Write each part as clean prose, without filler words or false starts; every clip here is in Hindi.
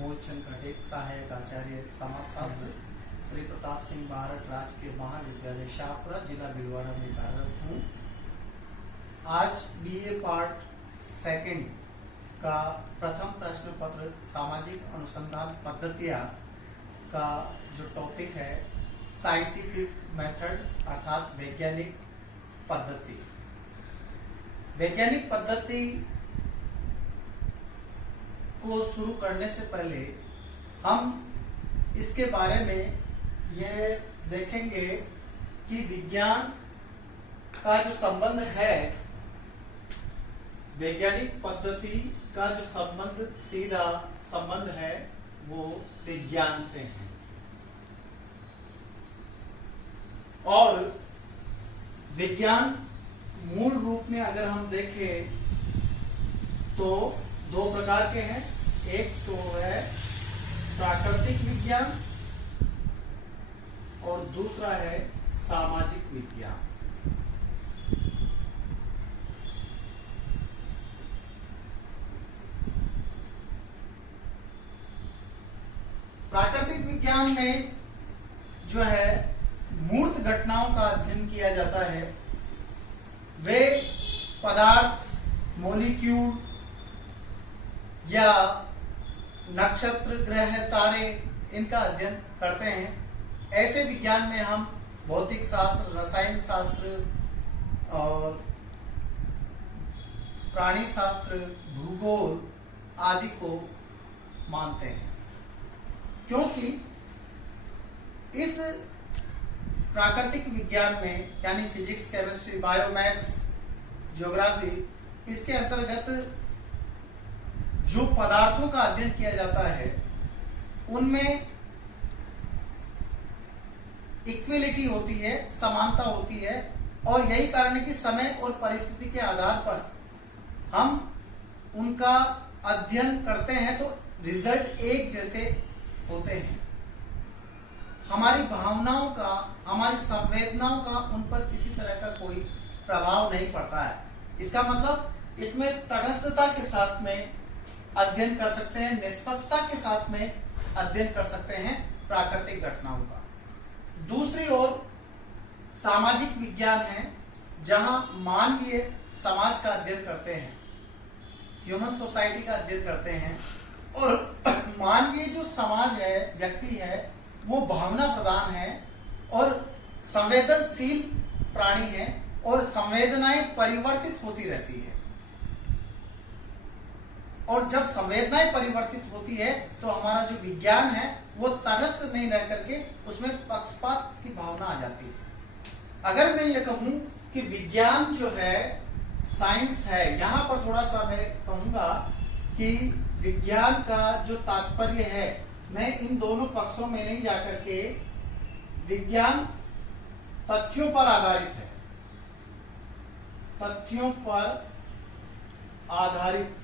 मूलचंद घटेक, सहायक आचार्य समाजशास्त्र, श्री प्रताप सिंह भारत राजकीय महाविद्यालय शाहपुरा, जिला भीलवाड़ा में कार्यरत हूँ। आज बीए पार्ट सेकंड का प्रथम प्रश्न पत्र सामाजिक अनुसंधान पद्धतियाँ का जो टॉपिक है साइंटिफिक मेथड अर्थात वैज्ञानिक पद्धति। वैज्ञानिक पद्धति को शुरू करने से पहले हम इसके बारे में यह देखेंगे कि विज्ञान का जो संबंध है, वैज्ञानिक पद्धति का जो संबंध सीधा संबंध है वो विज्ञान से है। और विज्ञान मूल रूप में अगर हम देखें तो दो प्रकार के हैं। एक तो है प्राकृतिक विज्ञान और दूसरा है सामाजिक विज्ञान। प्राकृतिक विज्ञान में जो है मूर्त घटनाओं का अध्ययन किया जाता है। वे पदार्थ, मॉलिक्यूल या नक्षत्र, ग्रह, तारे, इनका अध्ययन करते हैं। ऐसे विज्ञान में हम भौतिक शास्त्र, रसायन शास्त्र और प्राणी शास्त्र, भूगोल आदि को मानते हैं, क्योंकि इस प्राकृतिक विज्ञान में यानी फिजिक्स, केमिस्ट्री, बायोमैथ्स, ज्योग्राफी, इसके अंतर्गत जो पदार्थों का अध्ययन किया जाता है उनमें इक्विलिटी होती है, समानता होती है। और यही कारण है कि समय और परिस्थिति के आधार पर हम उनका अध्ययन करते हैं तो रिजल्ट एक जैसे होते हैं। हमारी भावनाओं का, हमारी संवेदनाओं का उन पर किसी तरह का कोई प्रभाव नहीं पड़ता है। इसका मतलब इसमें तटस्थता के साथ में अध्ययन कर सकते हैं, निष्पक्षता के साथ में अध्ययन कर सकते हैं प्राकृतिक घटनाओं का। दूसरी ओर सामाजिक विज्ञान है, जहां मानवीय समाज का अध्ययन करते हैं, ह्यूमन सोसाइटी का अध्ययन करते हैं। और मानवीय जो समाज है, व्यक्ति है, वो भावना प्रधान है और संवेदनशील प्राणी है और संवेदनाएं परिवर्तित होती रहती है। और जब संवेदनाएं परिवर्तित होती है तो हमारा जो विज्ञान है वो तटस्थ नहीं रह करके उसमें पक्षपात की भावना आ जाती है। अगर मैं ये कहूं कि विज्ञान जो है साइंस है, यहां पर थोड़ा सा मैं कहूंगा कि विज्ञान का जो तात्पर्य है, मैं इन दोनों पक्षों में नहीं जाकर के, विज्ञान तथ्यों पर आधारित है, तथ्यों पर आधारित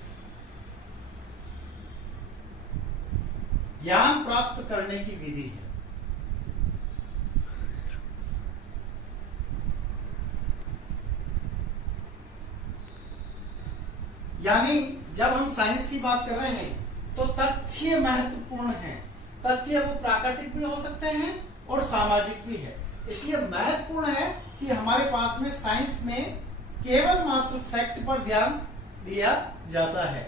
ज्ञान प्राप्त करने की विधि है। यानी जब हम साइंस की बात कर रहे हैं तो तथ्य महत्वपूर्ण हैं। तथ्य वो प्राकृतिक भी हो सकते हैं और सामाजिक भी है। इसलिए महत्वपूर्ण है कि हमारे पास में साइंस में केवल मात्र फैक्ट पर ध्यान दिया जाता है।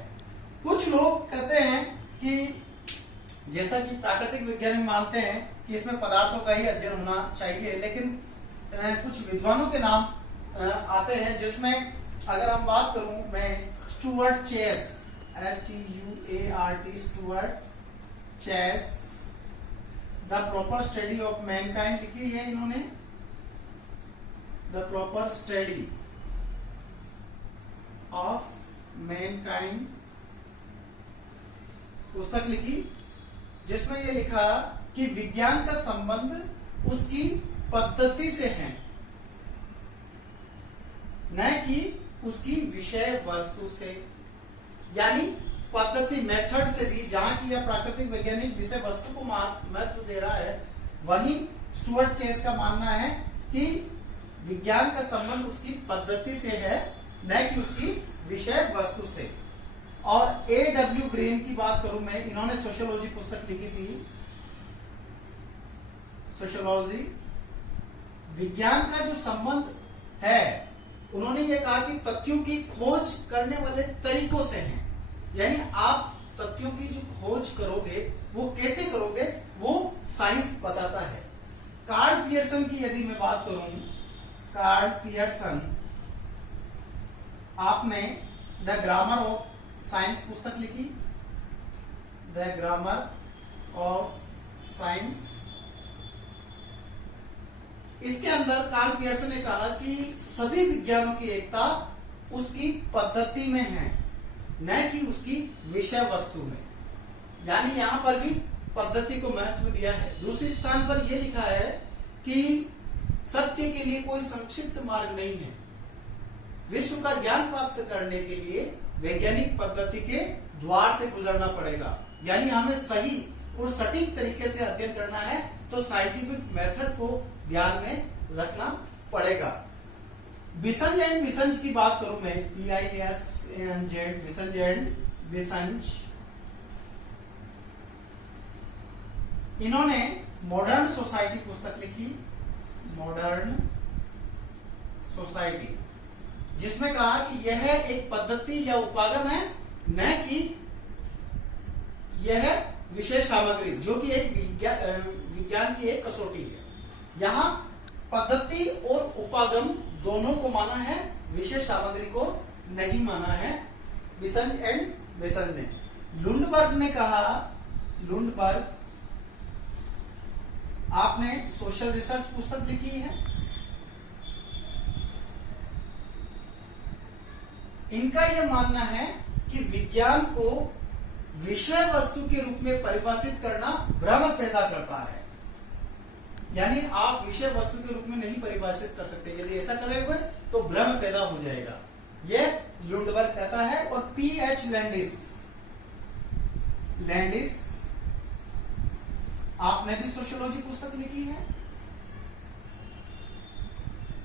कुछ लोग कहते हैं कि जैसा कि प्राकृतिक विज्ञान मानते हैं कि इसमें पदार्थों का ही अध्ययन होना चाहिए, लेकिन कुछ विद्वानों के नाम आते हैं, जिसमें अगर हम बात करूं, मैं Stuart Chase, STUART, Stuart Chase, the proper study of mankind लिखी है इन्होंने, the proper study of mankind पुस्तक लिखी, जिसमें यह लिखा कि विज्ञान का संबंध उसकी पद्धति से है, न कि उसकी विषय वस्तु से। यानी पद्धति, मेथड से भी, जहां की यह प्राकृतिक वैज्ञानिक विषय वस्तु को महत्व दे रहा है, वहीं स्टुअर्ट चेस का मानना है कि विज्ञान का संबंध उसकी पद्धति से है, न कि उसकी विषय वस्तु से। और A.W. ग्रीन की बात करूं मैं, इन्होंने सोशियोलॉजी पुस्तक लिखी थी, सोशियोलॉजी। विज्ञान का जो संबंध है, उन्होंने ये कहा कि तथ्यों की खोज करने वाले तरीकों से है। यानी आप तथ्यों की जो खोज करोगे वो कैसे करोगे, वो साइंस बताता है। कार्ल पियर्सन की यदि मैं बात करूं, कार्ल पियर्सन, आपने द ग्रामर ऑफ साइंस पुस्तक लिखी, द ग्रामर ऑफ साइंस। इसके अंदर कार्ल पियर्सन ने कहा कि सभी विज्ञानों की एकता उसकी पद्धति में है, न कि उसकी विषय वस्तु में। यानी यहां पर भी पद्धति को महत्व दिया है। दूसरे स्थान पर यह लिखा है कि सत्य के लिए कोई संक्षिप्त मार्ग नहीं है। विश्व का ज्ञान प्राप्त करने के लिए वैज्ञानिक पद्धति के द्वार से गुजरना पड़ेगा। यानी हमें सही और सटीक तरीके से अध्ययन करना है तो साइंटिफिक मेथड को ध्यान में रखना पड़ेगा। बिसंज एंड बिसंज की बात करूं मैं, PISANZ, बिसंज एंड बिसंज, इन्होंने मॉडर्न सोसाइटी पुस्तक लिखी, मॉडर्न सोसाइटी, जिसमें कहा कि यह एक पद्धति या उपागम है, न कि यह विशेष सामग्री, जो कि एक विज्ञान की एक कसौटी है। यहां पद्धति और उपागम दोनों को माना है, विशेष सामग्री को नहीं माना है, बिसंज एंड बिसंज ने। लुंडबर्ग ने कहा, लुंडबर्ग, आपने सोशल रिसर्च पुस्तक लिखी है, इनका यह मानना है कि विज्ञान को विषय वस्तु के रूप में परिभाषित करना भ्रम पैदा करता है। यानी आप विषय वस्तु के रूप में नहीं परिभाषित कर सकते, यदि ऐसा करेंगे तो भ्रम पैदा हो जाएगा, यह लुंडबर्ग कहता है। और PH लैंडिस, लैंडिस, आपने भी सोशियोलॉजी पुस्तक लिखी है,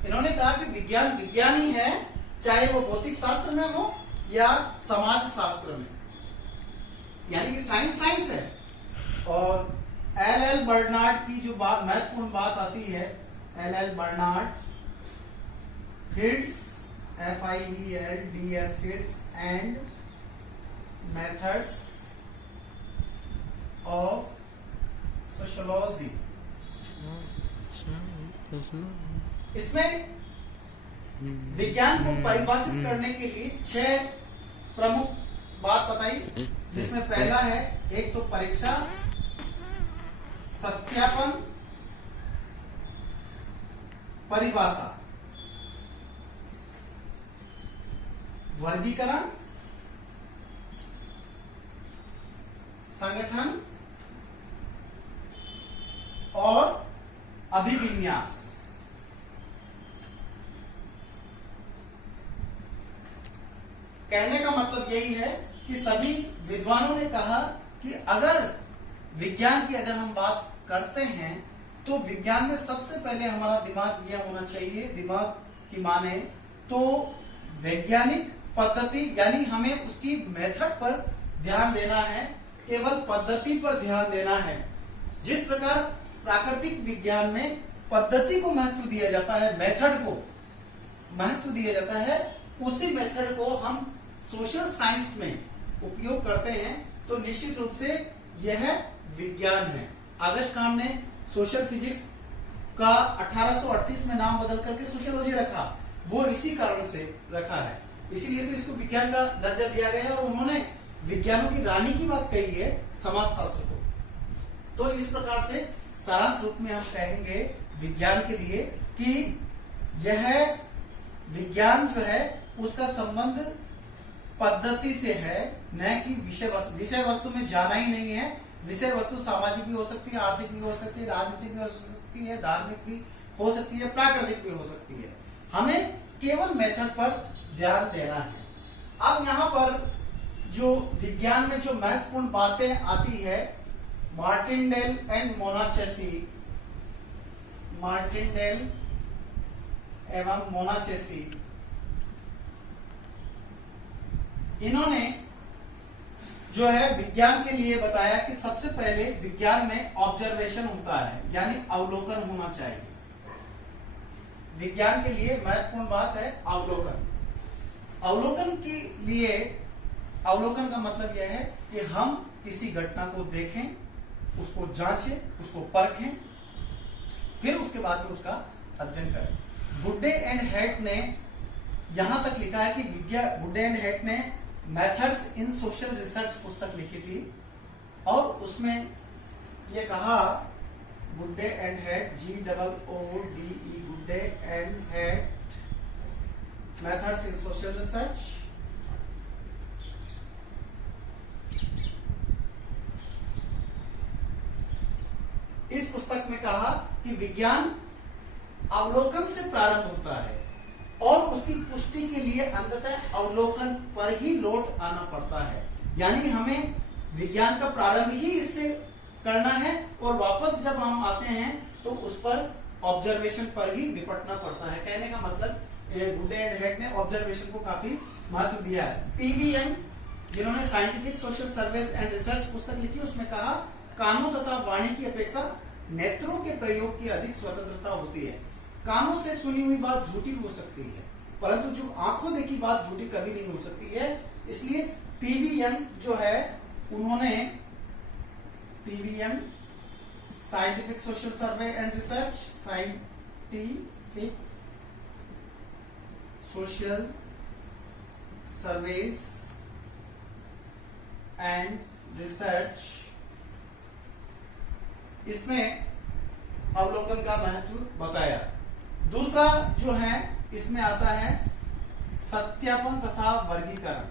इन्होंने कहा कि विज्ञान विज्ञान ही है, चाहे वो भौतिक शास्त्र में हो या समाज शास्त्र में, यानी कि साइंस साइंस है। और LL बर्नार्ड की जो बात, महत्वपूर्ण बात आती है, LL Bernard, fields, FIELDS, fields and methods of sociology. इसमें विज्ञान को परिभाषित करने के लिए 6 प्रमुख बात बताई, जिसमें पहला है, एक तो परीक्षा, सत्यापन, परिभाषा, वर्गीकरण, संगठन और अभिविन्यास। कहने का मतलब यही है कि सभी विद्वानों ने कहा कि अगर विज्ञान की अगर हम बात करते हैं तो विज्ञान में सबसे पहले हमारा दिमाग यह होना चाहिए, दिमाग की माने तो वैज्ञानिक पद्धति, यानी हमें उसकी मेथड पर ध्यान देना है, केवल पद्धति पर ध्यान देना है। जिस प्रकार प्राकृतिक विज्ञान में पद्धति को महत्व दिया जाता है, मेथड को महत्व दिया जाता है, उसी मेथड को हम सोशल साइंस में उपयोग करते हैं, तो निश्चित रूप से यह विज्ञान है। आगस्ट कांड ने सोशल फिजिक्स का 1838 में नाम बदल करके सोशियोलॉजी रखा, वो इसी कारण से रखा है, इसीलिए तो इसको विज्ञान का दर्जा दिया गया है। और उन्होंने विज्ञानों की रानी की बात कही है, समाजशास्त्र को। तो इस प्रकार से सारांश रूप में हम कहेंगे विज्ञान के लिए कि यह विज्ञान जो है उसका संबंध पद्धति से है, न कि विषय वस्तु। विषय वस्तु में जाना ही नहीं है। विषय वस्तु सामाजिक भी हो सकती है, आर्थिक भी हो सकती है, राजनीतिक भी हो सकती है, धार्मिक भी हो सकती है, प्राकृतिक भी हो सकती है। हमें केवल मेथड पर ध्यान देना है। अब यहाँ पर जो विज्ञान में जो महत्वपूर्ण बातें आती है, मार्टिनडेल एंड मोनाचेसी, मार्टिनडेल एवं मोनाचेसी, इन्होंने जो है विज्ञान के लिए बताया कि सबसे पहले विज्ञान में ऑब्जर्वेशन होता है, यानी अवलोकन होना चाहिए। विज्ञान के लिए महत्वपूर्ण बात है अवलोकन। अवलोकन के लिए, अवलोकन का मतलब यह है कि हम किसी घटना को देखें, उसको जांचें, उसको परखें, फिर उसके बाद में उसका अध्ययन करें। गुड्डे एंड हैट ने यहां तक लिखा है कि गुड्डे एंड हैट ने मेथड्स इन सोशल रिसर्च पुस्तक लिखी थी और उसमें यह कहा, गुड्डे एंड हैट, GOODE, गुड्डे and hat, methods in social research, इस पुस्तक में कहा कि विज्ञान अवलोकन से प्रारंभ होता है और उसकी पुष्टि के लिए अंततः अवलोकन पर ही लौट आना पड़ता है। यानी हमें विज्ञान का प्रारंभ ही इससे करना है और वापस जब हम आते हैं तो उस पर ऑब्जर्वेशन पर ही निपटना पड़ता है। कहने का मतलब गुड्डे एंड हैट ने ऑब्जर्वेशन को काफी महत्व दिया है। PVM, जिन्होंने scientific social surveys and research पुस्तक लिखी, उसमें कहा कानों तथा वाणी की अपेक्षा नेत्रों के प्रयोग की अधिक स्वतंत्रता होती है। कानों से सुनी हुई बात झूठी हो सकती है, परंतु जो आंखों देखी बात झूठी कभी नहीं हो सकती है। इसलिए PVM जो है, उन्होंने PVM scientific social survey and research, scientific social surveys and research, इसमें अवलोकन का महत्व बताया। दूसरा जो है इसमें आता है सत्यापन तथा वर्गीकरण।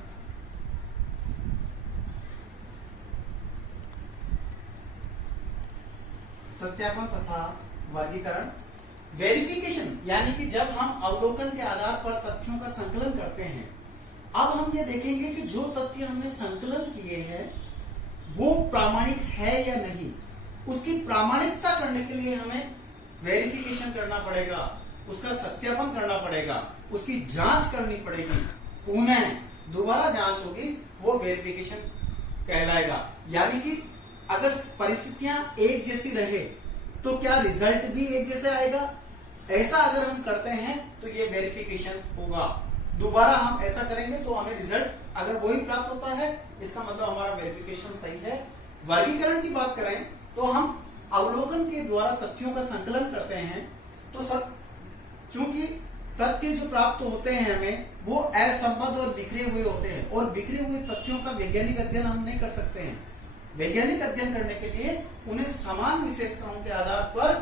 सत्यापन तथा वर्गीकरण, वेरिफिकेशन, यानी कि जब हम अवलोकन के आधार पर तथ्यों का संकलन करते हैं, अब हम ये देखेंगे कि जो तथ्य हमने संकलन किए हैं वो प्रामाणिक है या नहीं। उसकी प्रामाणिकता करने के लिए हमें वेरिफिकेशन करना पड़ेगा, उसका सत्यापन करना पड़ेगा, उसकी जांच करनी पड़ेगी, पुनः दोबारा जांच होगी, वो वेरिफिकेशन कहलाएगा। यानी कि अगर परिस्थितियां एक जैसी रहे तो क्या रिजल्ट भी एक जैसे आएगा? ऐसा अगर हम करते हैं तो ये वेरिफिकेशन होगा। दोबारा हम ऐसा करेंगे तो हमें रिजल्ट अगर वही प्राप्त होता है, इसका मतलब हमारा वेरिफिकेशन सही है। वर्गीकरण की बात करें तो हम अवलोकन के द्वारा तथ्यों का संकलन करते हैं, तो चूंकि तथ्य जो प्राप्त होते हैं हमें वो असंबद्ध और बिखरे हुए होते हैं, और बिखरे हुए तथ्यों का वैज्ञानिक अध्ययन हम नहीं कर सकते हैं। वैज्ञानिक अध्ययन करने के लिए उन्हें समान विशेषताओं के आधार पर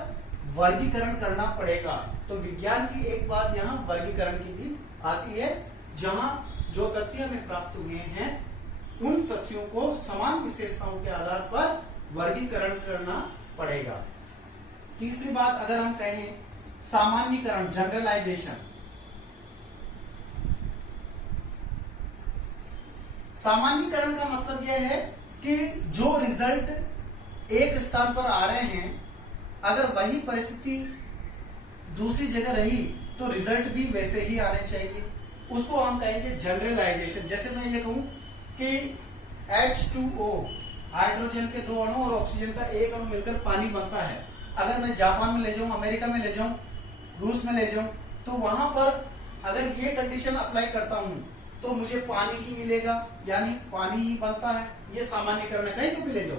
वर्गीकरण करना पड़ेगा। तो विज्ञान की एक बात यहाँ वर्गीकरण की भी आती है, जहां जो तथ्य हमें प्राप्त हुए हैं उन तथ्यों को समान विशेषताओं के आधार पर वर्गीकरण करना पड़ेगा। तीसरी बात अगर हम कहें सामान्यीकरण, जनरलाइजेशन। सामान्यीकरण का मतलब यह है कि जो रिजल्ट एक स्थान पर आ रहे हैं, अगर वही परिस्थिति दूसरी जगह रही तो रिजल्ट भी वैसे ही आने चाहिए। उसको हम कहेंगे जनरलाइजेशन। जैसे मैं ये कहूं कि H2O, हाइड्रोजन के 2 अणु और ऑक्सीजन का 1 अणु मिलकर पानी बनता है। अगर मैं जापान में ले जाऊं, अमेरिका में ले जाऊं, रूस में ले जाऊं, तो वहां पर अगर ये कंडीशन अप्लाई करता हूं तो मुझे पानी ही मिलेगा, यानी पानी ही बनता है। ये सामान्यीकरण है, कहीं तो भी ले जाओ।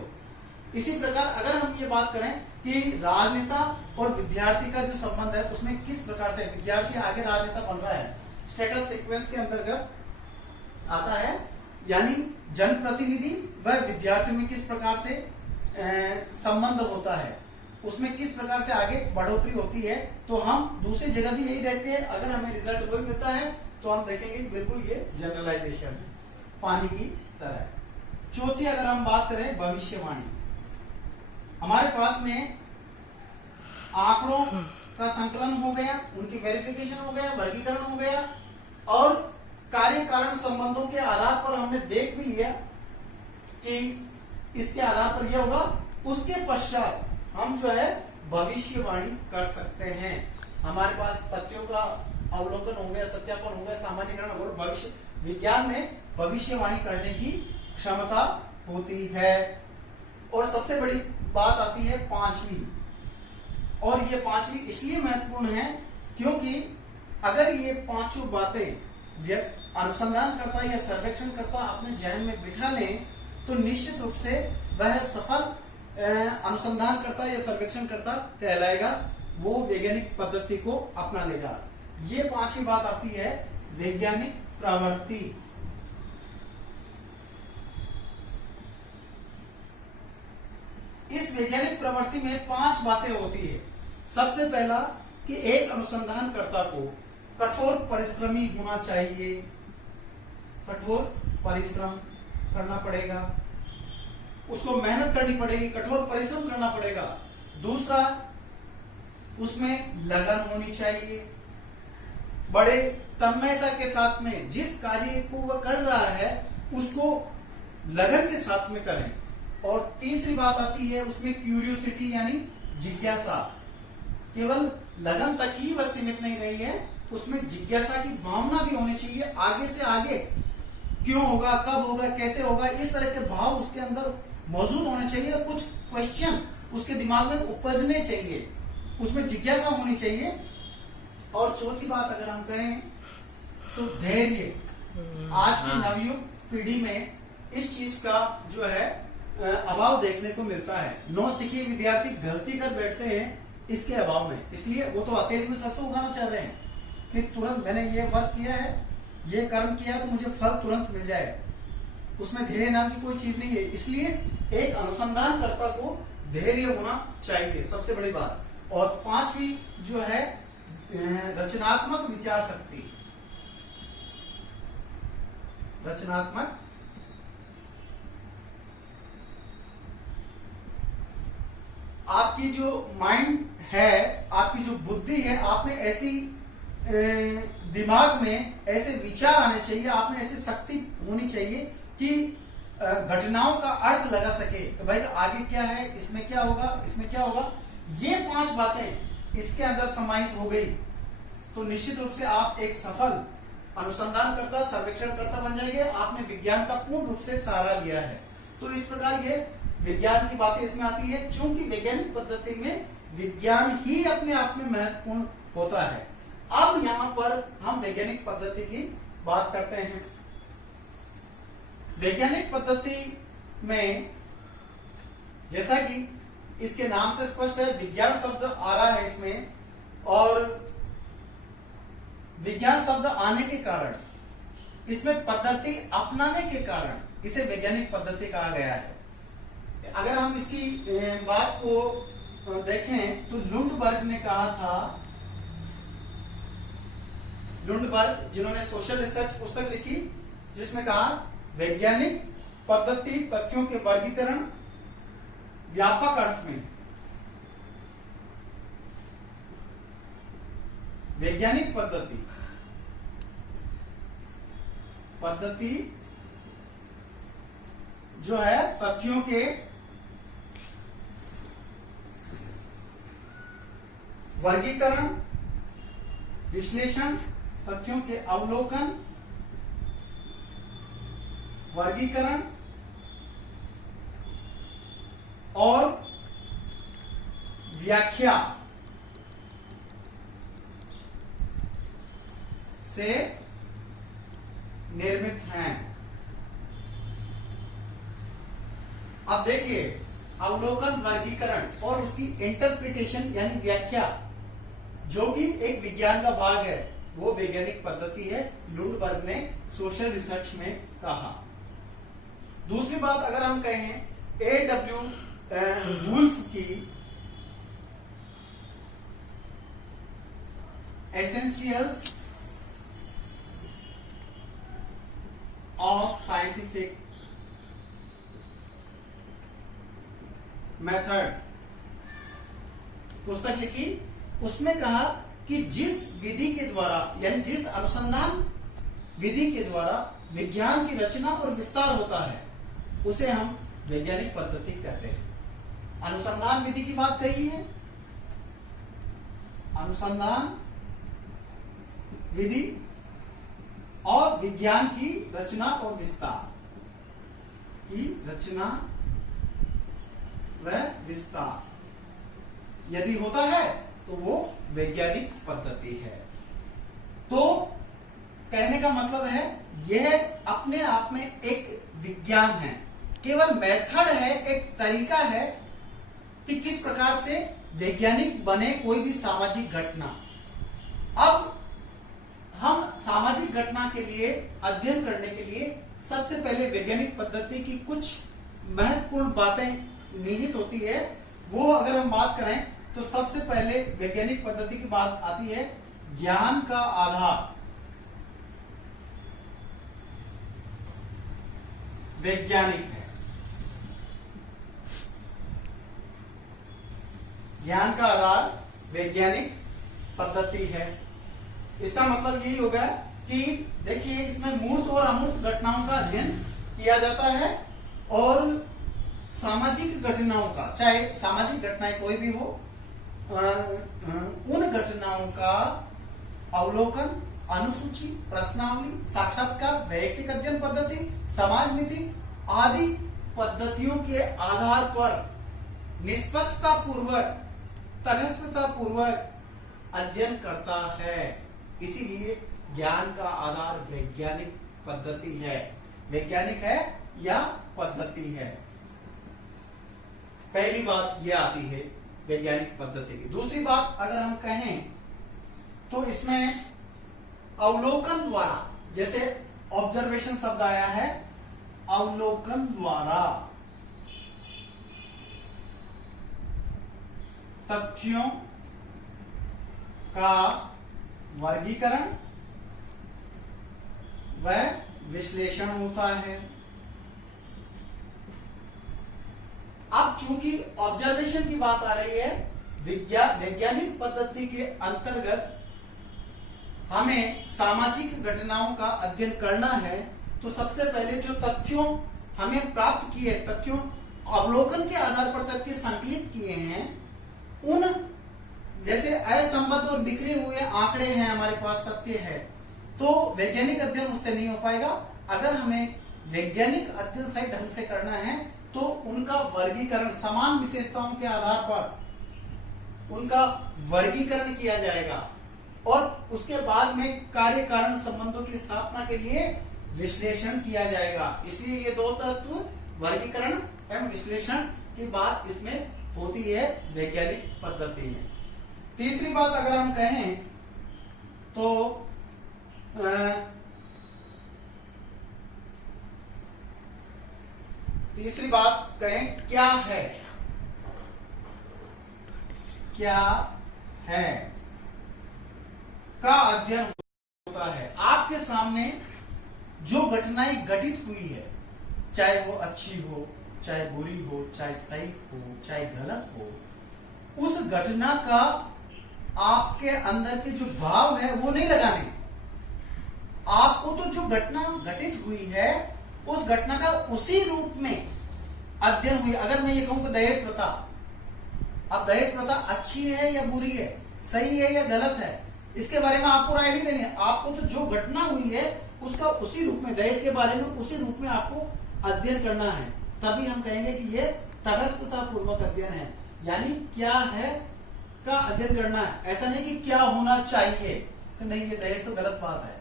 इसी प्रकार अगर हम ये बात करें कि राजनेता और विद्यार्थी का जो संबंध है उसमें किस प्रकार से विद्यार्थी आगे राजनेता बन रहा है, स्टेटस सीक्वेंस के अंतर्गत आता है। यानी जनप्रतिनिधि व विद्यार्थी में किस प्रकार से संबंध होता है, उसमें किस प्रकार से आगे बढ़ोतरी होती है। तो हम दूसरी जगह भी यही देखते हैं, अगर हमें रिजल्ट वही मिलता है तो हम देखेंगे बिल्कुल ये जनरलाइजेशन है, पानी की तरह। चौथी अगर हम बात करें भविष्यवाणी, हमारे पास में आंकड़ों का संकलन हो गया, उनकी वेरिफिकेशन हो गया, वर्गीकरण हो गया, और कार्य कारण संबंधों के आधार पर हमने देख भी लिया कि इसके आधार पर यह होगा। उसके पश्चात हम जो है भविष्यवाणी कर सकते हैं। हमारे पास तथ्यों का अवलोकन हो गया, सत्यापन हो गया, सामान्यीकरण हो गया। भविष्य विज्ञान में भविष्यवाणी करने की क्षमता होती है। और सबसे बड़ी बात आती है पांचवी, और ये पांचवी इसलिए महत्वपूर्ण है क्योंकि अगर ये पांचों बातें अनुसंधानकर्ता या सर्वेक्षणकर्ता अपने जहन में बिठा लें तो निश्चित रूप से वह सफल अनुसंधानकर्ता या सर्वेक्षणकर्ता कहलाएगा, वो वैज्ञानिक पद्धति को अपना लेगा। ये पांचवी बात आती है वैज्ञानिक प्रवृत्ति। इस वैज्ञानिक प्रवृत्ति में 5 बातें होती है। सबसे पहला कि एक अनुसंधानकर्ता को कठोर परिश्रमी होना चाहिए, कठोर परिश्रम करना पड़ेगा, उसको मेहनत करनी पड़ेगी, कठोर परिश्रम करना पड़ेगा। दूसरा, उसमें लगन होनी चाहिए, बड़े तन्मयता के साथ में जिस कार्य को वह कर रहा है उसको लगन के साथ में करें। और तीसरी बात आती है उसमें क्यूरियोसिटी यानी जिज्ञासा। केवल लगन तक ही बस सीमित नहीं रही है, उसमें जिज्ञासा की भावना भी होनी चाहिए। आगे से आगे क्यों होगा, कब होगा, कैसे होगा, इस तरह के भाव उसके अंदर मौजूद होने चाहिए। कुछ क्वेश्चन उसके दिमाग में उपजने चाहिए, उसमें जिज्ञासा होनी चाहिए। और चौथी बात अगर हम कहें तो धैर्य। आज की नवयुग पीढ़ी में इस चीज का जो है अभाव देखने को मिलता है। नौसिखिए विद्यार्थी गलती कर बैठते हैं इसके अभाव में, इसलिए वो तो हथेली में सरसों उगाना चाह रहे हैं कि तुरंत मैंने ये वर्क किया है, ये कर्म किया तो मुझे फल तुरंत मिल जाए। उसमें धैर्य नाम की कोई चीज नहीं है। इसलिए एक अनुसंधानकर्ता को धैर्य होना चाहिए, सबसे बड़ी बात। और पांचवी जो है रचनात्मक विचार शक्ति। रचनात्मक आपकी जो माइंड है, आपकी जो बुद्धि है, आप में ऐसी दिमाग में ऐसे विचार आने चाहिए, आप में ऐसी शक्ति होनी चाहिए कि घटनाओं का अर्थ लगा सके तो भाई आगे क्या है, इसमें क्या होगा, इसमें क्या होगा। ये 5 बातें इसके अंदर समाहित हो गई तो निश्चित रूप से आप एक सफल अनुसंधानकर्ता, सर्वेक्षणकर्ता बन जाएंगे। आपने विज्ञान का पूर्ण रूप से सहारा लिया है। तो इस प्रकार ये विज्ञान की बातें इसमें आती है। चूंकि वैज्ञानिक पद्धति में विज्ञान ही अपने आप में महत्वपूर्ण होता है। अब यहां पर हम वैज्ञानिक पद्धति की बात करते हैं। वैज्ञानिक पद्धति में जैसा कि इसके नाम से स्पष्ट है, विज्ञान शब्द आ रहा है इसमें, और विज्ञान शब्द आने के कारण, इसमें पद्धति अपनाने के कारण इसे वैज्ञानिक पद्धति कहा गया है। अगर हम इसकी बात को देखें तो लुंडबर्ग ने कहा था, लुंडबर्ग जिन्होंने सोशल रिसर्च पुस्तक लिखी जिसमें कहा वैज्ञानिक पद्धति तथ्यों के वर्गीकरण व्यापक अर्थ में, वैज्ञानिक पद्धति जो है तथ्यों के वर्गीकरण, विश्लेषण, तथ्यों के अवलोकन, वर्गीकरण और व्याख्या से निर्मित हैं। अब देखिए, अवलोकन, वर्गीकरण और उसकी इंटरप्रिटेशन यानी व्याख्या, जो कि एक विज्ञान का भाग है, वो वैज्ञानिक पद्धति है, लुंडबर्ग ने सोशल रिसर्च में कहा। दूसरी बात अगर हम कहें A.W. वुल्फ की एसेंशियल्स ऑफ साइंटिफिक मेथड पुस्तक लिखी, उसमें कहा कि जिस विधि के द्वारा यानी जिस अनुसंधान विधि के द्वारा विज्ञान की रचना और विस्तार होता है उसे हम वैज्ञानिक पद्धति कहते हैं। अनुसंधान विधि की बात कही है, अनुसंधान विधि और विज्ञान की रचना और विस्तार की रचना व विस्तार यदि होता है तो वो वैज्ञानिक पद्धति है। तो कहने का मतलब है यह अपने आप में एक विज्ञान है, केवल मेथड है, एक तरीका है कि किस प्रकार से वैज्ञानिक बने कोई भी सामाजिक घटना। अब हम सामाजिक घटना के लिए अध्ययन करने के लिए सबसे पहले वैज्ञानिक पद्धति की कुछ महत्वपूर्ण बातें निहित होती है, वो अगर हम बात करें तो सबसे पहले वैज्ञानिक पद्धति की बात आती है ज्ञान का आधार। वैज्ञानिक है, ज्ञान का आधार वैज्ञानिक पद्धति है। इसका मतलब यही होगा कि देखिए इसमें मूर्त और अमूर्त घटनाओं का अध्ययन किया जाता है और सामाजिक घटनाओं का, चाहे सामाजिक घटनाएं कोई भी हो, उन घटनाओं का अवलोकन, अनुसूची, प्रश्नावली, साक्षात्कार, वैयक्तिक अध्ययन पद्धति, समाज नीति आदि पद्धतियों के आधार पर निष्पक्षता पूर्वक, तटस्थता पूर्वक अध्ययन करता है। इसीलिए ज्ञान का आधार वैज्ञानिक पद्धति है। वैज्ञानिक है या पद्धति है, पहली बात यह आती है वैज्ञानिक पद्धति की। दूसरी बात अगर हम कहें तो इसमें अवलोकन द्वारा, जैसे ऑब्जर्वेशन शब्द आया है, अवलोकन द्वारा तथ्यों का वर्गीकरण व विश्लेषण होता है। अब चूंकि ऑब्जर्वेशन की बात आ रही है, वैज्ञानिक पद्धति के अंतर्गत हमें सामाजिक घटनाओं का अध्ययन करना है, तो सबसे पहले जो तथ्यों हमें प्राप्त किए, तथ्यों अवलोकन के आधार पर तथ्य संकलित किए हैं, उन जैसे असंबद्ध और बिखरे हुए आंकड़े हैं, हमारे पास तथ्य है, तो वैज्ञानिक अध्ययन उससे नहीं हो पाएगा। अगर हमें वैज्ञानिक अध्ययन सही ढंग से करना है तो उनका वर्गीकरण, समान विशेषताओं के आधार पर उनका वर्गीकरण किया जाएगा और उसके बाद में कार्य कारण संबंधों की स्थापना के लिए विश्लेषण किया जाएगा। इसलिए ये दो तत्व, वर्गीकरण एवं विश्लेषण की बात इसमें होती है वैज्ञानिक पद्धति में। तीसरी बात अगर हम कहें तो तीसरी बात कहें क्या है, क्या है का अध्ययन होता है। आपके सामने जो घटनाएं घटित हुई है, चाहे वो अच्छी हो, चाहे बुरी हो, चाहे सही हो, चाहे गलत हो, उस घटना का आपके अंदर के जो भाव है वो नहीं लगाने। आपको तो जो घटना घटित हुई है उस घटना का उसी रूप में अध्ययन हुई। अगर मैं ये कहूं कि दहेज प्रथा, अब दहेज प्रथा अच्छी है या बुरी है, सही है या गलत है, इसके बारे में आपको राय नहीं देनी है। आपको तो जो घटना हुई है उसका उसी रूप में, दहेज के बारे में उसी रूप में आपको अध्ययन करना है। तभी हम कहेंगे कि ये तटस्थता पूर्वक अध्ययन है, यानी क्या है का अध्ययन करना है। ऐसा नहीं कि क्या होना चाहिए, तो नहीं ये दहेज तो गलत बात है,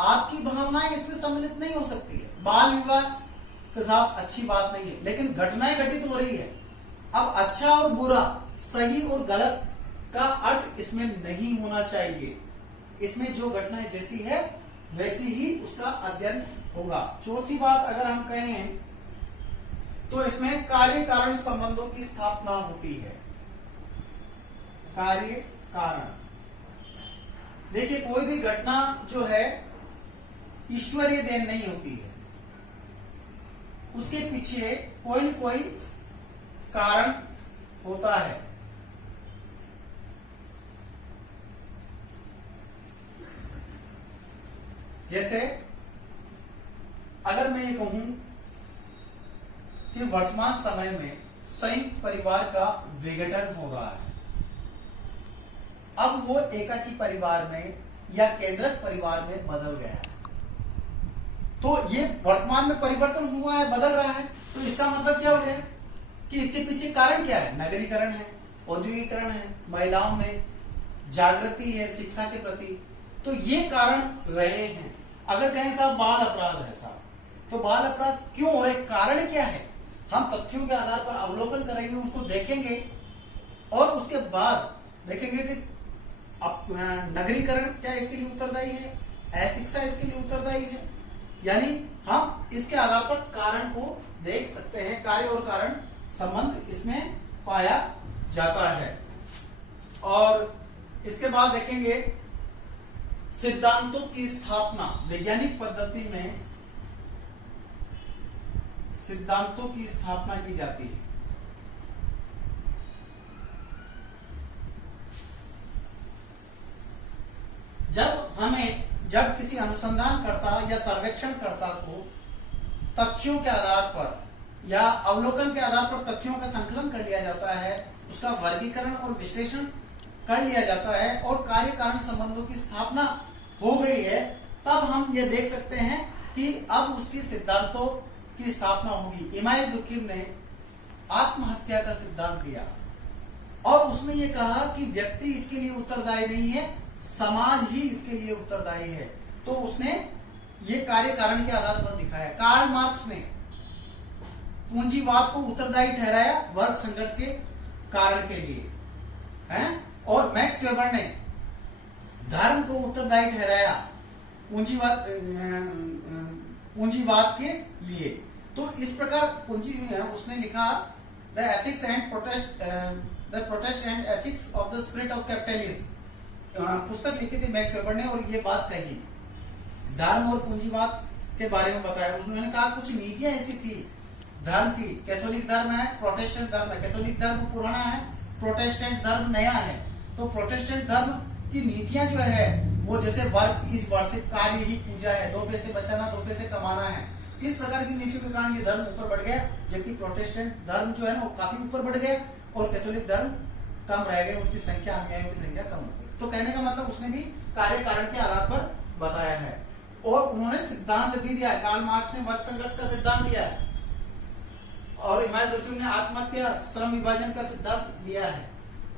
आपकी भावनाएं इसमें सम्मिलित नहीं हो सकती है। बाल विवाह के साथ अच्छी बात नहीं है, लेकिन घटनाएं घटित हो रही है। अब अच्छा और बुरा, सही और गलत का अर्थ इसमें नहीं होना चाहिए। इसमें जो घटनाएं जैसी है वैसी ही उसका अध्ययन होगा। चौथी बात अगर हम कहें तो इसमें कार्य कारण संबंधों की स्थापना होती है। कार्य कारण, देखिए कोई भी घटना जो है ईश्वरीय देन नहीं होती है, उसके पीछे कोई न कोई कारण होता है। जैसे अगर मैं ये कहूं कि वर्तमान समय में संयुक्त परिवार का विघटन हो रहा है, अब वो एकाकी परिवार में या केंद्रक परिवार में बदल गया है, तो ये वर्तमान में परिवर्तन हुआ है, बदल रहा है, तो इसका मतलब क्या हो गया कि इसके पीछे कारण क्या है? नगरीकरण है, औद्योगिकरण है, महिलाओं में जागृति है शिक्षा के प्रति, तो ये कारण रहे हैं। अगर कहें साहब बाल अपराध है साहब, तो बाल अपराध क्यों हो रहे, कारण क्या है, हम तथ्यों के आधार पर अवलोकन करेंगे, उसको देखेंगे और उसके बाद देखेंगे कि नगरीकरण क्या इसके लिए उत्तरदायी है, अशिक्षा इसके लिए उत्तरदायी है, यानी हम इसके आधार पर कारण को देख सकते हैं, कार्य और कारण संबंध इसमें पाया जाता है। और इसके बाद देखेंगे सिद्धांतों की स्थापना, वैज्ञानिक पद्धति में सिद्धांतों की स्थापना की जाती है। जब किसी अनुसंधानकर्ता या सर्वेक्षणकर्ता को तथ्यों के आधार पर या अवलोकन के आधार पर तथ्यों का संकलन कर लिया जाता है, उसका वर्गीकरण और विश्लेषण कर लिया जाता है और कार्य कारण संबंधों की स्थापना हो गई है, तब हम ये देख सकते हैं कि अब उसकी सिद्धांतों की स्थापना होगी। इमाम दुर्किम ने आत्महत्या का सिद्धांत दिया और उसमें यह कहा कि व्यक्ति इसके लिए उत्तरदायी नहीं है, समाज ही इसके लिए उत्तरदायी है। तो उसने ये कार्य कारण के आधार पर दिखाया। कार्ल मार्क्स ने पूंजीवाद को उत्तरदायी ठहराया वर्ग संघर्ष के कारण के लिए हैं, और मैक्स वेबर ने धर्म को उत्तरदायी ठहराया पूंजीवाद के लिए। तो इस प्रकार उसने लिखा the ethics and protest and ethics of the spirit of capitalism, पुस्तक लिखी थी मैक्स वेबर ने और ये बात कही, धर्म और पूंजीवाद के बारे में बताया। उन्होंने कहा कुछ नीतियां ऐसी थी धर्म की, कैथोलिक धर्म है, प्रोटेस्टेंट धर्म है, कैथोलिक धर्म पुराना है, प्रोटेस्टेंट धर्म नया है। तो प्रोटेस्टेंट धर्म की नीतियां जो है वो जैसे वर्क इज वर्शिप, कार्य ही पूजा है, 2 पैसे बचाना 2 पैसे कमाना है, इस प्रकार की नीतियों के कारण ये धर्म ऊपर बढ़ गया, जबकि प्रोटेस्टेंट धर्म जो है ना वो काफी ऊपर बढ़ गया और कैथोलिक धर्म कम रह गए, उसकी संख्या अनुयायियों की संख्या कम हो गई। तो कहने का मतलब उसने भी कार्य कारण के आधार पर बताया है और उन्होंने सिद्धांत भी दिया है। कार्ल मार्क्स ने वर्ग संघर्ष का सिद्धांत दिया है और इमाम दुर्किम ने आत्महत्या श्रम विभाजन का सिद्धांत दिया है।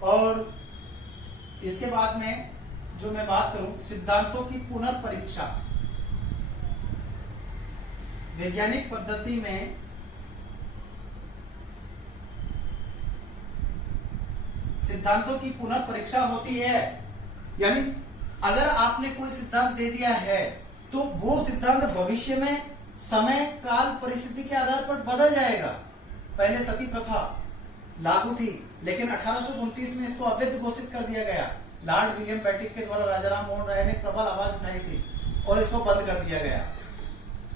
और इसके बाद में जो मैं बात करूं सिद्धांतों की पुनर्परीक्षा, वैज्ञानिक पद्धति में सिद्धांतों की पुनर्परीक्षा होती है, यानी अगर आपने कोई सिद्धांत दे दिया है तो वो सिद्धांत भविष्य में समय काल परिस्थिति के आधार पर बदल जाएगा। पहले सती प्रथा लागू थी लेकिन 1829 में इसको अवैध घोषित कर दिया गया। लॉर्ड विलियम बेंटिक के द्वारा राजा राम मोहन राय ने प्रबल आवाज उठाई थी और इसको बंद कर दिया गया।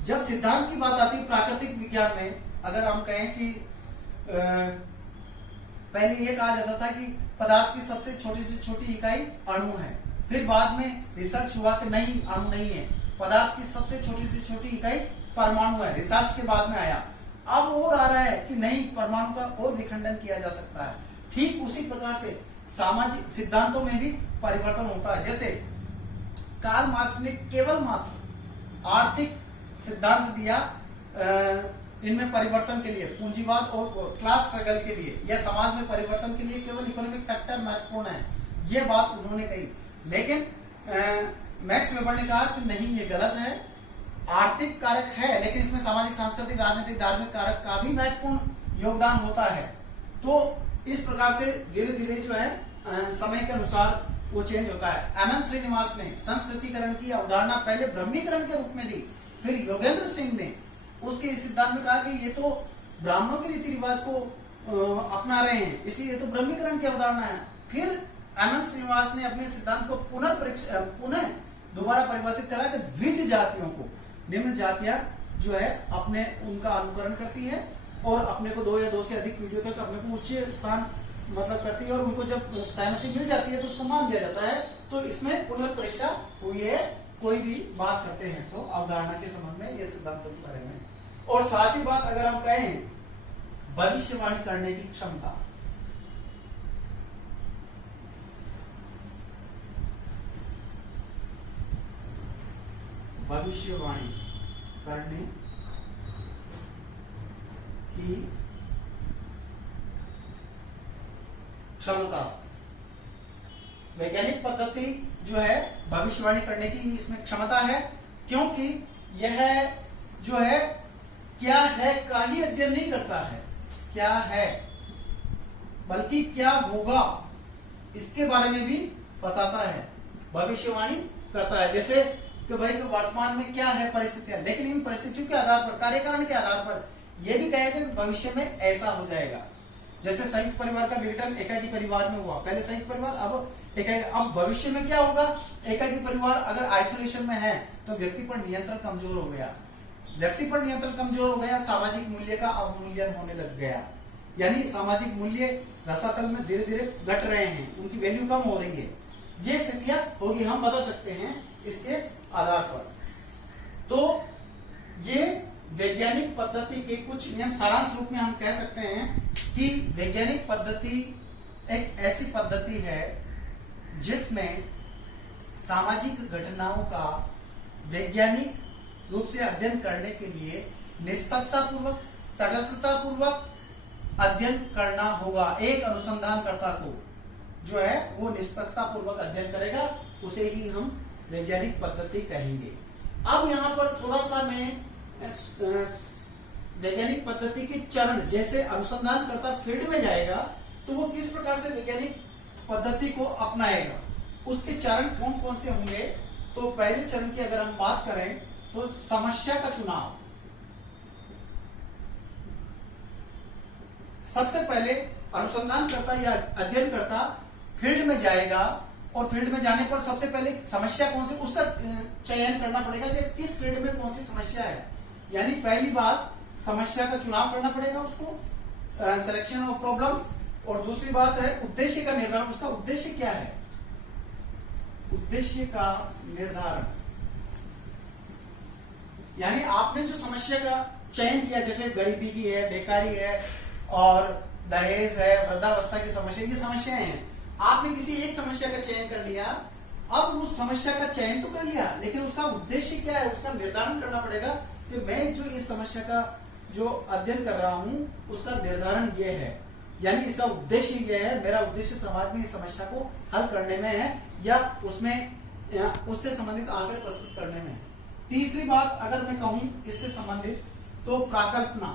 जब सिद्धांत की बात आती प्राकृतिक विज्ञान में, अगर हम कहें कि पहले ये कहा जाता था कि पदार्थ की सबसे छोटी से छोटी इकाई अणु है, फिर बाद में रिसर्च हुआ कि नहीं अणु नहीं है, पदार्थ की सबसे छोटी से छोटी इकाई परमाणु है, रिसर्च के बाद में आया। अब और आ रहा है कि नहीं परमाणु का और विखंडन किया जा सकता है। ठीक उसी प्रकार से सामाजिक सिद्धांतों में भी परिवर्तन होता है। जैसे कार्ल मार्क्स ने केवल मात्र आर्थिक सिद्धांत दिया इनमें परिवर्तन के लिए, पूंजीवाद और क्लास स्ट्रगल के लिए या समाज में परिवर्तन के लिए केवल इकोनॉमिक फैक्टर महत्वपूर्ण है, ये बात उन्होंने कही। लेकिन मैक्स वेबर ने कहा कि नहीं ये गलत है, आर्थिक कारक है लेकिन इसमें सामाजिक सांस्कृतिक राजनीतिक धार्मिक कारक का भी महत्वपूर्ण योगदान होता है। तो इस प्रकार से धीरे धीरे जो है समय के अनुसार वो चेंज होता है। एम एन श्रीनिवास ने संस्कृतिकरण की अवधारणा पहले ब्रह्मीकरण के रूप में दी, फिर योगेंद्र सिंह ने उसके इस सिद्धांत में कहा कि ये तो ब्राह्मणों के रीति रिवाज को अपना रहे हैं इसलिए ये तो ब्रह्मीकरण की अवधारणा है। फिर एम एन श्रीनिवास ने अपने सिद्धांत को पुनः दोबारा परिभाषित करा कि द्विज जातियों को, निम्न जातियां जो है अपने उनका अनुकरण करती है और अपने को 2 या 2 से अधिक पीढ़ियों तक अपने को उच्च स्थान मतलब करती है और उनको जब सहमति मिल जाती है तो उसको मान लिया जाता है। तो इसमें पुनर्परीक्षा हुई है, कोई भी बात करते हैं तो अवधारणा के संबंध में ये सिद्धांतों के बारे में। और साथ ही बात अगर हम कहें भविष्यवाणी करने की क्षमता, भविष्यवाणी करने की क्षमता। वैज्ञानिक पद्धति जो है भविष्यवाणी करने की इसमें क्षमता है, क्योंकि यह जो है क्या है का ही अध्ययन नहीं करता है, क्या है बल्कि क्या होगा इसके बारे में भी बताता है, भविष्यवाणी करता है। जैसे कि भाई कि वर्तमान में क्या है परिस्थितियां, लेकिन इन परिस्थितियों के आधार पर, कार्य कारण के आधार पर यह भी कहेगा कि भविष्य में ऐसा हो जाएगा। जैसे संयुक्त परिवार का विघटन एकाकी परिवार में हुआ, पहले संयुक्त परिवार अब एकाकी, अब भविष्य में क्या होगा, एकाकी परिवार अगर आइसोलेशन में है तो व्यक्ति पर नियंत्रण कमजोर हो गया, व्यक्ति पर नियंत्रण कमजोर हो गया, सामाजिक मूल्य का अवमूल्यन होने लग गया, यानी सामाजिक मूल्य रसातल में धीरे धीरे घट रहे हैं, उनकी वैल्यू कम हो रही है। ये स्थितियां होगी, हम बता सकते हैं इसके आधार पर। तो ये वैज्ञानिक पद्धति के कुछ नियम, सारांश रूप में हम कह सकते हैं कि वैज्ञानिक पद्धति एक ऐसी पद्धति है जिसमें सामाजिक घटनाओं का वैज्ञानिक रूप से अध्ययन करने के लिए निष्पक्षता पूर्वक, तटस्थता पूर्वक अध्ययन करना होगा। एक अनुसंधानकर्ता को जो है वो निष्पक्षता पूर्वक अध्ययन करेगा, उसे ही हम वैज्ञानिक पद्धति कहेंगे। अब यहाँ पर थोड़ा सा मैं वैज्ञानिक पद्धति के चरण, जैसे अनुसंधानकर्ता फील्ड में जाएगा तो वो किस प्रकार से वैज्ञानिक पद्धति को अपनाएगा, उसके चरण कौन कौन से होंगे। तो पहले चरण की अगर हम बात करें तो समस्या का चुनाव। सबसे पहले अनुसंधानकर्ता या अध्ययनकर्ता फील्ड में जाएगा और फील्ड में जाने पर सबसे पहले समस्या कौन सी, उसका चयन करना पड़ेगा कि किस फील्ड में कौन सी समस्या है। यानी पहली बात समस्या का चुनाव करना पड़ेगा उसको, सिलेक्शन ऑफ प्रॉब्लम्स। और दूसरी बात है उद्देश्य का निर्धारण, उसका उद्देश्य क्या है, उद्देश्य का निर्धारण। यानी आपने जो समस्या का चयन किया, जैसे गरीबी की है, बेकारी है और दहेज है, वृद्धावस्था की समस्या, ये समस्याएं हैं। आपने किसी एक समस्या का चयन कर लिया, अब उस समस्या का चयन तो कर लिया, लेकिन उसका उद्देश्य क्या है, उसका निर्धारण करना पड़ेगा कि मैं जो इस समस्या का जो अध्ययन कर रहा हूं उसका निर्धारण ये है, यानी इसका उद्देश्य ये है, मेरा उद्देश्य समाज में इस समस्या को हल करने में है या उससे संबंधित आंकड़े प्रस्तुत करने में है। तीसरी बात अगर मैं कहूं इससे संबंधित तो प्राकल्पना।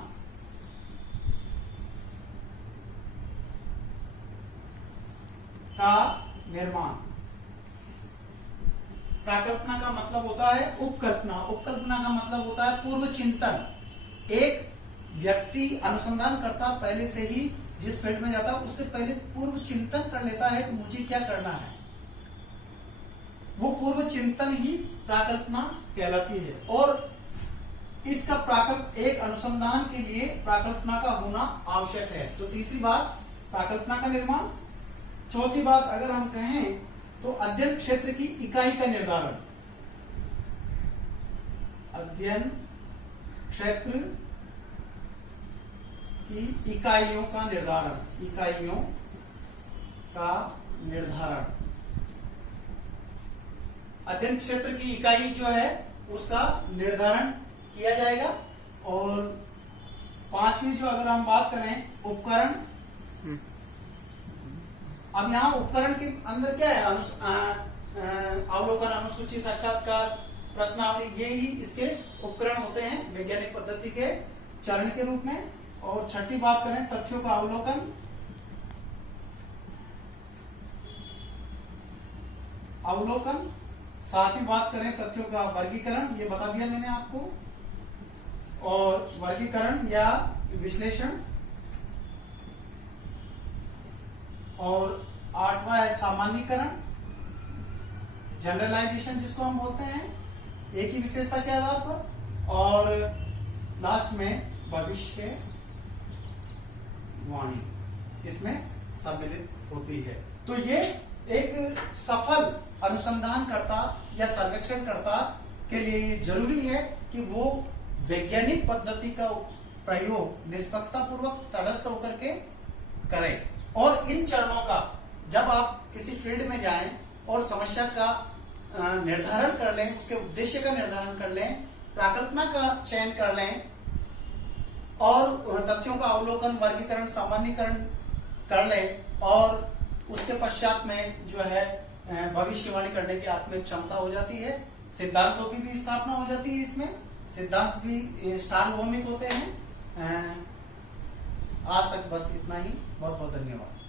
का निर्माण। प्राकल्पना का मतलब होता है उपकल्पना, उपकल्पना का मतलब होता है पूर्व चिंतन। एक व्यक्ति अनुसंधानकर्ता पहले से ही जिस फील्ड में जाता है उससे पहले पूर्व चिंतन कर लेता है कि मुझे क्या करना है, वो पूर्व चिंतन ही प्राकल्पना कहलाती है। और इसका एक अनुसंधान के लिए प्राकल्पना का होना आवश्यक है। तो तीसरी बात प्राकल्पना का निर्माण। चौथी बात अगर हम कहें तो अध्ययन क्षेत्र की इकाई का निर्धारण। अध्ययन क्षेत्र की इकाइयों का निर्धारण, इकाइयों का निर्धारण। अध्ययन क्षेत्र की इकाई जो है उसका निर्धारण किया जाएगा। और पांचवी जो अगर हम बात करें उपकरण, अब यहाँ उपकरण के अंदर क्या है, अवलोकन, अनुसूची, साक्षात्कार, प्रश्नावली, ये ही इसके उपकरण होते हैं वैज्ञानिक पद्धति के चरण के रूप में। और छठी बात करें तथ्यों का अवलोकन, अवलोकन। सातवीं बात करें तथ्यों का वर्गीकरण, ये बता दिया मैंने आपको, और वर्गीकरण या विश्लेषण। और आठवां है सामान्यीकरण, जनरलाइजेशन जिसको हम बोलते हैं, एक ही विशेषता के आधार पर। और लास्ट में भविष्य वाणी इसमें सम्मिलित होती है। तो ये एक सफल अनुसंधानकर्ता या सर्वेक्षणकर्ता के लिए ये जरूरी है कि वो वैज्ञानिक पद्धति का प्रयोग निष्पक्षता पूर्वक, तटस्थ होकर के करें। और इन चरणों का जब आप किसी फील्ड में जाएं और समस्या का निर्धारण कर लें, उसके उद्देश्य का निर्धारण कर लें, प्राकल्पना का चयन कर लें, और तथ्यों का अवलोकन, वर्गीकरण, सामान्यकरण कर ले और उसके पश्चात में जो है भविष्यवाणी करने की आत्मिक क्षमता हो जाती है। सिद्धांतों की भी स्थापना हो जाती है। इसमें सिद्धांत भी सार्वभौमिक होते हैं। आज तक बस इतना ही। बहुत बहुत धन्यवाद।